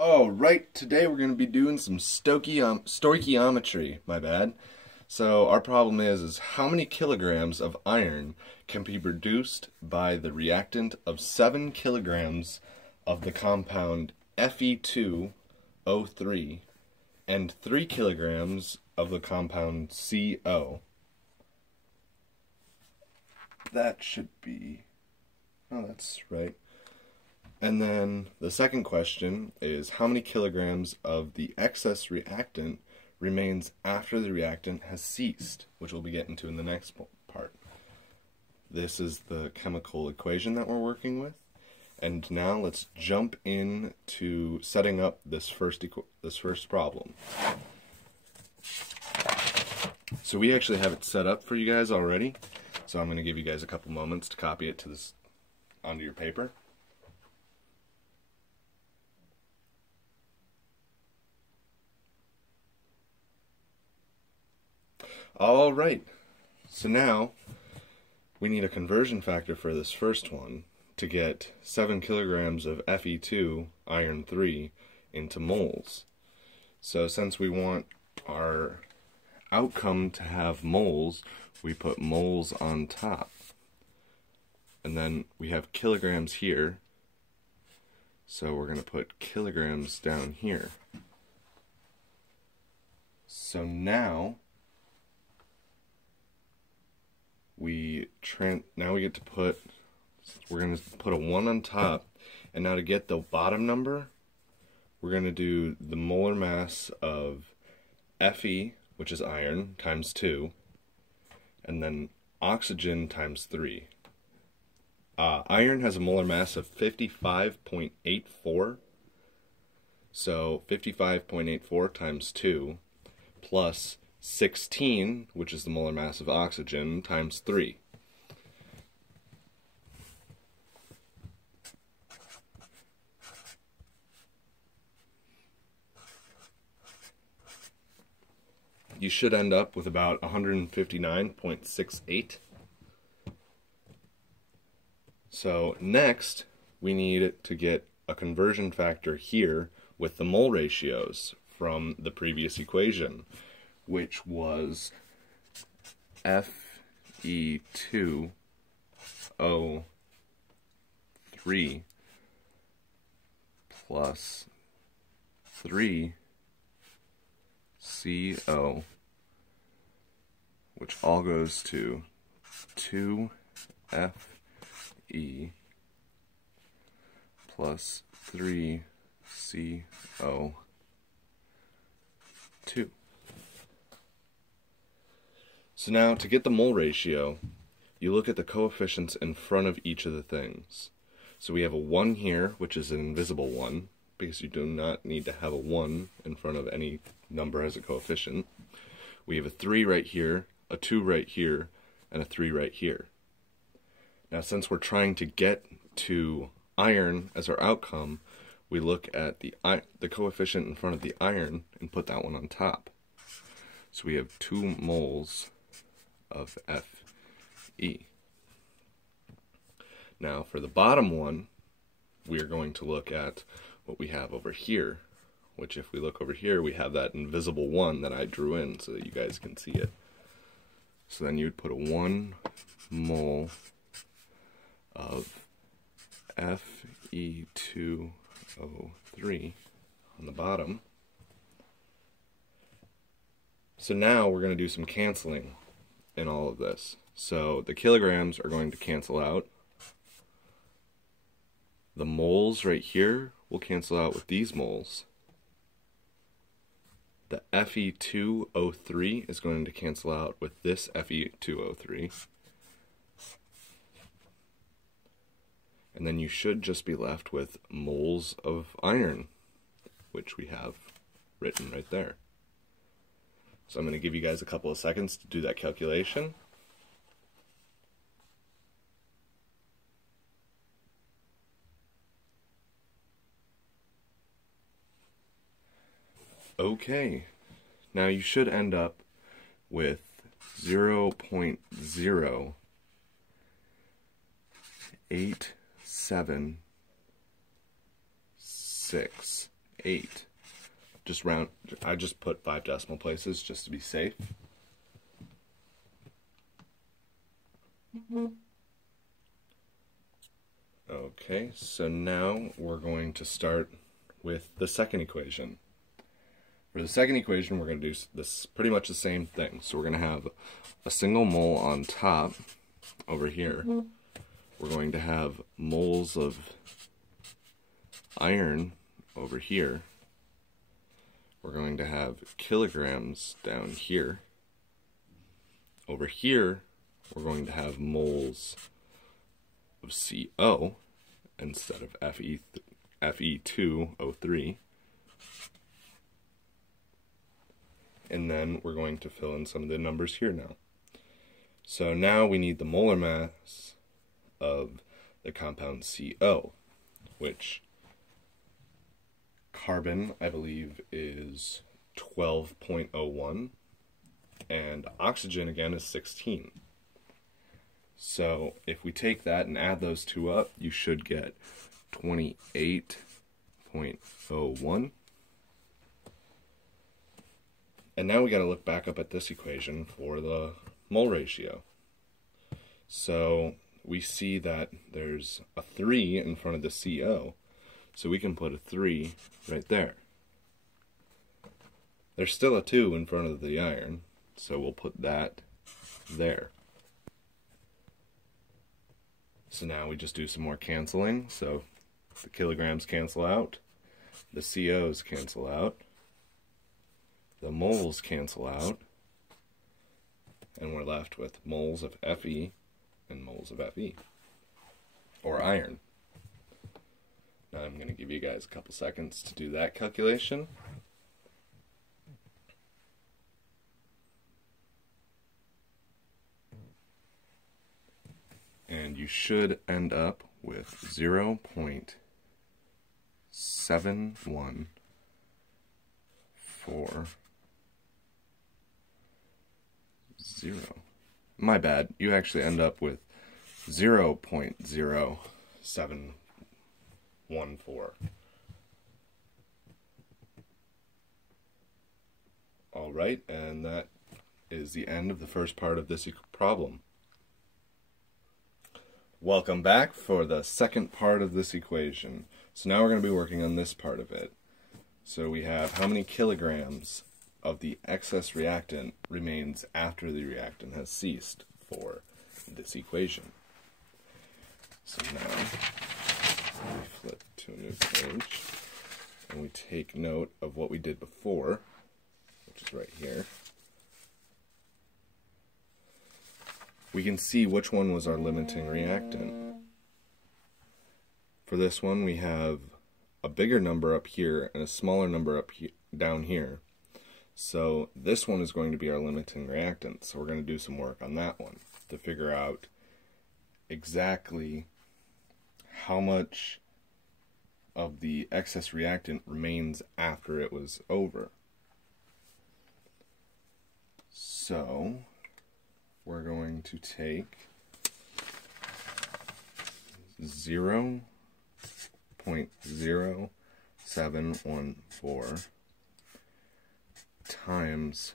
Oh, right. Today we're going to be doing some stoichiometry, my bad. So our problem is how many kilograms of iron can be produced by the reactant of 7 kilograms of the compound Fe2O3 and 3 kilograms of the compound CO. That should be... Oh, that's right. And then the second question is how many kilograms of the excess reactant remains after the reactant has ceased, which we'll be getting to in the next part. This is the chemical equation that we're working with. And now let's jump into setting up this first problem. So we actually have it set up for you guys already. So I'm going to give you guys a couple moments to copy it to onto your paper. All right, so now we need a conversion factor for this first one to get 7 kilograms of Fe2, iron 3, into moles. So since we want our outcome to have moles, we put moles on top. And then we have kilograms here, so we're going to put kilograms down here. So now we're going to put a 1 on top, and now to get the bottom number, we're going to do the molar mass of Fe, which is iron, times 2, and then oxygen times 3. Iron has a molar mass of 55.84, so 55.84 times 2 plus 16, which is the molar mass of oxygen, times 3. You should end up with about 159.68. So next, we need to get a conversion factor here with the mole ratios from the previous equation, which was Fe2O3 plus 3CO, which all goes to 2Fe plus 3CO2. So now, to get the mole ratio, you look at the coefficients in front of each of the things. So we have a 1 here, which is an invisible 1, because you do not need to have a 1 in front of any number as a coefficient. We have a 3 right here, a 2 right here, and a 3 right here. Now, since we're trying to get to iron as our outcome, we look at the coefficient in front of the iron and put that one on top. So we have 2 moles of Fe. Now for the bottom one, we are going to look at what we have over here, which if we look over here, we have that invisible 1 that I drew in so that you guys can see it. So then you'd put a 1 mole of Fe2O3 on the bottom. So now we're going to do some canceling in all of this. So the kilograms are going to cancel out. The moles right here will cancel out with these moles. The Fe2O3 is going to cancel out with this Fe2O3. And then you should just be left with moles of iron, which we have written right there. So I'm going to give you guys a couple of seconds to do that calculation. Okay, now you should end up with 0.087 6 0.8. Just round, I just put 5 decimal places just to be safe. Okay, so now we're going to start with the second equation. For the second equation, we're going to do this pretty much the same thing. So we're going to have a single mole on top over here. We're going to have moles of iron over here. We're going to have kilograms down here. Over here, we're going to have moles of CO instead of Fe2O3. And then we're going to fill in some of the numbers here now. So now we need the molar mass of the compound CO, which carbon, I believe, is 12.01, and oxygen, again, is 16. So if we take that and add those two up, you should get 28.01. And now we got to look back up at this equation for the mole ratio. So we see that there's a 3 in front of the CO, so we can put a 3 right there. There's still a 2 in front of the iron, so we'll put that there. So now we just do some more canceling. So the kilograms cancel out, the COs cancel out, the moles cancel out, and we're left with moles of Fe and moles of Fe, or iron. Now I'm going to give you guys a couple seconds to do that calculation. And you should end up with 0.714. My bad. You actually end up with 0.0714. Alright, and that is the end of the first part of this problem. Welcome back for the second part of this equation. So now we're going to be working on this part of it. So we have how many kilograms of the excess reactant remains after the reactant has ceased for this equation. So now we flip to a new page and we take note of what we did before, which is right here. We can see which one was our limiting reactant. For this one, we have a bigger number up here and a smaller number up down here. So this one is going to be our limiting reactant. So we're going to do some work on that one to figure out exactly how much of the excess reactant remains after it was over. So we're going to take 0.0714 times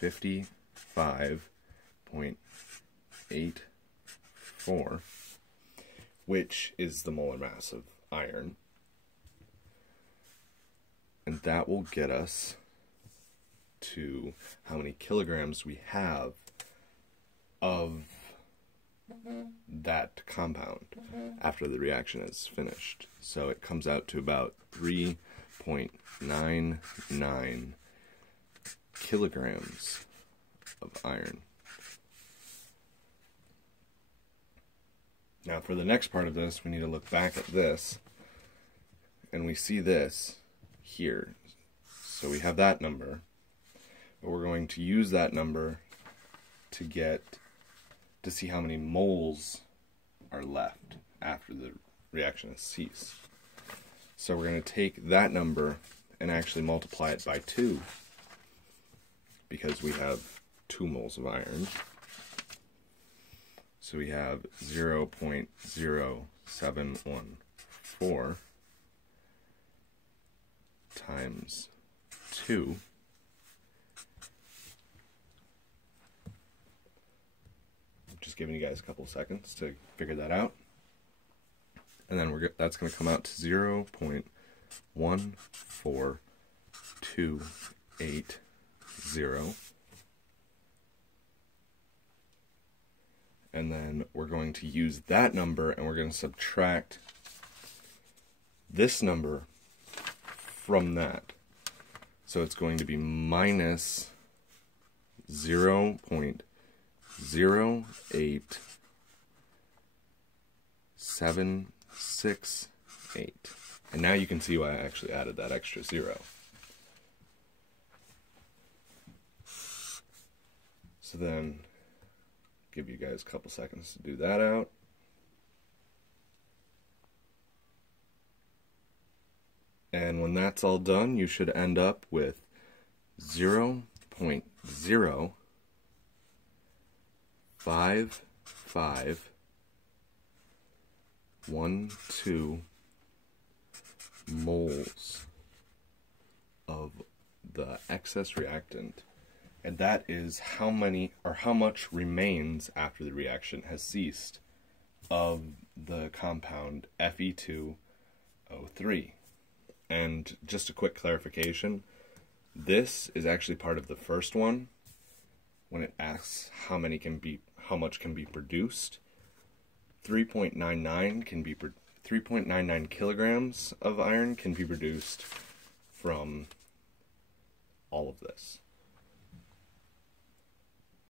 55.84, which is the molar mass of iron. And that will get us to how many kilograms we have of that compound after the reaction is finished. So it comes out to about 3.99 kilograms of iron. Now for the next part of this, we need to look back at this, and we see this here. So we have that number, but we're going to use that number to see how many moles are left after the reaction has ceased. So we're going to take that number and actually multiply it by 2, because we have 2 moles of iron. So we have 0.0714 times 2 I'm just giving you guys a couple seconds to figure that out. And then that's going to come out to 0.14280. And then we're going to use that number and we're going to subtract this number from that. So it's going to be minus 0.08768. And now you can see why I actually added that extra 0. So then, give you guys a couple seconds to do that out. And when that's all done, you should end up with 0.05512 moles of the excess reactant. And that is how much remains after the reaction has ceased of the compound Fe2O3. And just a quick clarification, this is actually part of the first one when it asks how much can be produced. 3.99 kilograms of iron can be produced from all of this.